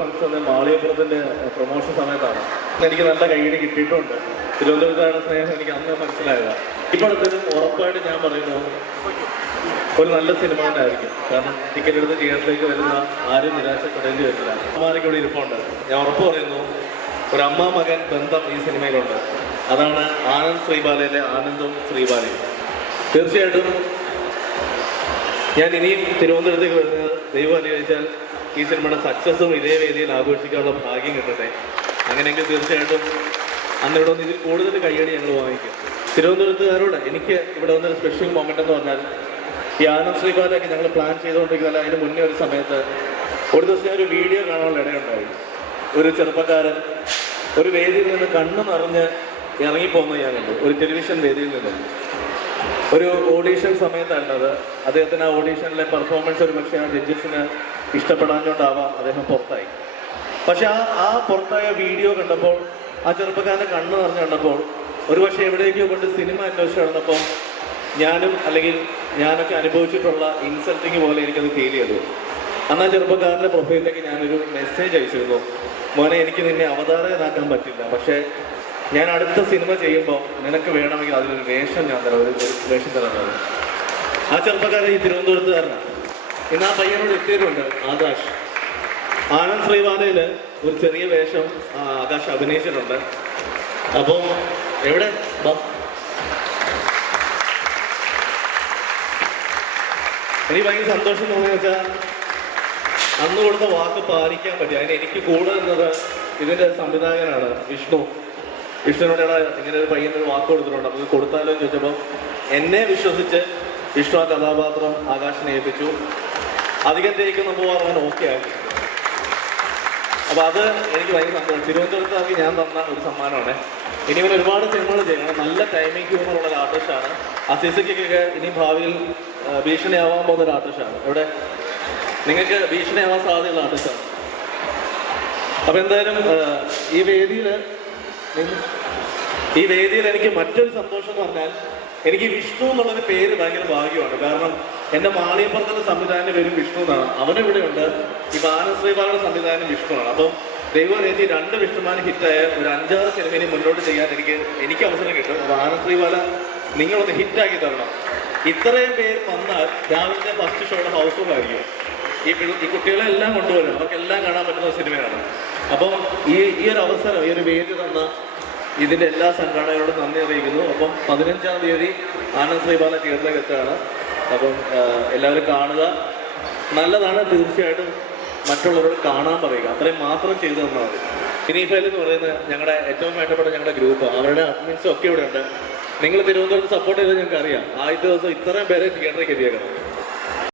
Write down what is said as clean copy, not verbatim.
Function മാളികപ്പുറത്തിൻ്റെ promotion സമയത്താണ്. എനിക്ക് നല്ല കൈയ്യടി കിട്ടിയിട്ടുണ്ട്. തിരുവനന്തപുരത്താണ് സ്നേഹം എനിക്ക് അന്ന് മനസ്സിലായത്. ഇപ്പോഴത്തേനും ഉറപ്പായിട്ട് ഞാൻ പറയുന്നു ഒരു നല്ല സിനിമ തന്നെ ആയിരിക്കും. കാരണം ടിക്കറ്റ് എടുത്ത് തിയേറ്ററിലേക്ക് വരുന്ന ആരും നിരാശപ്പെടേണ്ടി വരില്ല. അമ്മമാരൊക്കെ ഇവിടെ ഇരിപ്പുണ്ട്. ഞാൻ ഉറപ്പ് പറയുന്നു ഒരു അമ്മ മകൻ ബന്ധം ഈ സിനിമയിലുണ്ട്. അതാണ് ആനന്ദ് ശ്രീബാലയിലെ ആനന്ദും ശ്രീബാലയും. തീർച്ചയായിട്ടും ഞാൻ ഇനിയും തിരുവനന്തപുരത്തേക്ക് വരുന്നത് ദൈവം അനുവദിച്ചാൽ ഈ സിനിമയുടെ സക്സസ്സും ഇതേ വേദിയിൽ ആഘോഷിക്കാനുള്ള ഭാഗ്യം കിട്ടട്ടെ. അങ്ങനെയെങ്കിൽ തീർച്ചയായിട്ടും അന്ന് ഇവിടെ വന്ന് ഇതിൽ കൂടുതൽ കയ്യടി ഞങ്ങൾ വാങ്ങിക്കും. തിരുവനന്തപുരത്തുകാരോട് എനിക്ക് ഇവിടെ വന്നൊരു സ്പെഷ്യൽ മൊമെൻ്റ് എന്ന് പറഞ്ഞാൽ ഈ ആനന്ദ് ശ്രീബാലയൊക്കെ ഞങ്ങൾ പ്ലാൻ ചെയ്തുകൊണ്ടിരിക്കുന്നല്ല അതിന് മുന്നേ ഒരു സമയത്ത് ഒരു ദിവസം ഒരു വീഡിയോ കാണാനുള്ള ഇടയുണ്ടായി. ഒരു ചെറുപ്പക്കാരൻ ഒരു വേദിയിൽ നിന്ന് കണ്ണ് നിറഞ്ഞ് ഇറങ്ങിപ്പോകുന്നത് ഞാൻ കണ്ടു. ഒരു ടെലിവിഷൻ വേദിയിൽ നിന്ന് ഒരു ഓഡീഷൻ സമയത്തായിരുന്നത്. അദ്ദേഹത്തിന് ആ ഓഡീഷനിലെ പെർഫോമൻസ് ഒരു പക്ഷേ ആ ജഡ്ജസിന് ഇഷ്ടപ്പെടാഞ്ഞുകൊണ്ടാവാം അദ്ദേഹം പുറത്തായി. പക്ഷെ ആ പുറത്തായ വീഡിയോ കണ്ടപ്പോൾ ആ ചെറുപ്പക്കാരൻ്റെ കണ്ണ് നിറഞ്ഞ് കണ്ടപ്പോൾ ഒരു പക്ഷേ എവിടേക്കോ കൊണ്ട് സിനിമ അന്വേഷിച്ച് നടന്നപ്പോൾ ഞാനും അല്ലെങ്കിൽ ഞാനൊക്കെ അനുഭവിച്ചിട്ടുള്ള ഇൻസൾട്ടിങ് പോലെ എനിക്കത് ഫീൽ ചെയ്തു. അന്ന് ആ ചെറുപ്പക്കാരൻ്റെ പ്രൊഫൈലിലേക്ക് ഞാനൊരു മെസ്സേജ് അയച്ചിരുന്നു, മോനെ എനിക്ക് നിന്നെ അവതാരകനാക്കാൻ പറ്റില്ല, പക്ഷേ ഞാൻ അടുത്ത സിനിമ ചെയ്യുമ്പോൾ നിനക്ക് വേണമെങ്കിൽ അതിലൊരു വേഷം ഞാൻ തരാം, ഒരു വേഷം തരാൻ. ആ ചെറുപ്പക്കാരൻ ഈ തിരുവനന്തപുരത്തുകാരനാണ്. ഇന്ന് ആ പയ്യനോട് എത്തിയിട്ടുണ്ട് ആകാശ്. ആനന്ദ് ശ്രീബാലയിൽ ഒരു ചെറിയ വേഷം ആകാശ് അഭിനയിച്ചിട്ടുണ്ട്. അപ്പോൾ എവിടെ എനിക്ക് ഭയങ്കര സന്തോഷം തോന്നിയെന്ന് വെച്ചാൽ അന്ന് കൊടുത്ത വാക്ക് പാലിക്കാൻ പറ്റി. അതിന് എനിക്ക് കൂടെ എന്നത് ഇതിൻ്റെ സംവിധായകനാണ് വിഷ്ണുവിനോട് ഇങ്ങനെ ഒരു പയ്യനൊരു വാക്ക് കൊടുത്തിട്ടുണ്ട്, നമുക്ക് കൊടുത്താലോ എന്ന് ചോദിച്ചപ്പോൾ എന്നെ വിശ്വസിച്ച് വിഷ്ണു ആ കഥാപാത്രം ആകാശിനെ ഏൽപ്പിച്ചു. അധികം തേക്കുന്ന പോകാൻ അവൻ ഓക്കെ ആക്കി. അപ്പോൾ അത് എനിക്ക് ഭയങ്കര സന്തോഷം. തിരുവനന്തപുരത്താക്കി ഞാൻ തന്ന ഒരു സമ്മാനമാണ്. ഇനി ഇവൻ ഒരുപാട് സിനിമകൾ ചെയ്യണം. നല്ല ടൈമിംഗ് ഹ്യൂമറുള്ള ഒരു ആർട്ടിസ്റ്റാണ്. അസീസയ്ക്കൊക്കെ ഇനി ഭാവിയിൽ ഭീഷണിയാവാൻ പോകുന്ന ഒരു ആർട്ടിസ്റ്റാണ്. ഇവിടെ നിങ്ങൾക്ക് ഭീഷണിയാവാൻ സാധ്യതയുള്ള ആർട്ടിസ്റ്റാണ്. അപ്പം എന്തായാലും ഈ വേദിയിൽ എനിക്ക് മറ്റൊരു സന്തോഷം എന്ന് പറഞ്ഞാൽ എനിക്ക് വിഷ്ണു എന്നുള്ളൊരു പേര് ഭയങ്കര ഭാഗ്യമാണ്. കാരണം എൻ്റെ മാളികപ്പുറത്തിൻ്റെ സംവിധാനം പേരും വിഷ്ണു എന്നാണ്. അവനിവിടെ ഉണ്ട്. ഈ ആനന്ദ് ശ്രീബാലയുടെ സംവിധാനം വിഷ്ണുവാണ്. അപ്പം ദൈവം നേച്ചി 2 വിഷ്ണുമാൻ ഹിറ്റായ ഒരു 5-6 സിനിമയിൽ മുന്നോട്ട് ചെയ്യാൻ എനിക്ക് അവസരം കിട്ടും. അപ്പോൾ ആനന്ദ് ശ്രീബാല നിങ്ങളൊന്ന് ഹിറ്റാക്കി തരണം. ഇത്രയും പേര് വന്നാൽ രാവിലത്തെ ഫസ്റ്റ് ഷോയുടെ ഹൗസ്ഫുൾ ആയിരിക്കും. ഈ കുട്ടികളെല്ലാം കൊണ്ടുവരും. അവർക്കെല്ലാം കാണാൻ പറ്റുന്ന സിനിമയാണ്. അപ്പം ഈ ഒരു അവസരം, ഈ ഒരു വേദി തന്ന ഇതിൻ്റെ എല്ലാ സംഘാടകരോടും നന്ദി അറിയിക്കുന്നു. അപ്പം 15-ാം തീയതി ആനന്ദ് ശ്രീബാല തിയേറ്ററിലേക്ക് എത്തുകയാണ്. അപ്പം എല്ലാവരും കാണുക. നല്ലതാണ്. തീർച്ചയായിട്ടും മറ്റുള്ളവരോട് കാണാൻ പറയുക. അത്രയും മാത്രം ചെയ്തു തന്നാൽ മതി. സിനിഫൈൽ എന്ന് പറയുന്നത് ഞങ്ങളുടെ ഏറ്റവും വേണ്ടപ്പെട്ട ഞങ്ങളുടെ ഗ്രൂപ്പ്, അവരുടെ അഡ്മിൻസും ഒക്കെ ഇവിടെ ഉണ്ട്. നിങ്ങൾ തിരുവനന്തപുരത്ത് സപ്പോർട്ട് ചെയ്തത് ഞങ്ങൾക്ക് അറിയാം. ആദ്യത്തെ ദിവസം ഇത്രയും പേരെ തിയേറ്ററിലേക്ക് എത്തിയേക്കണം.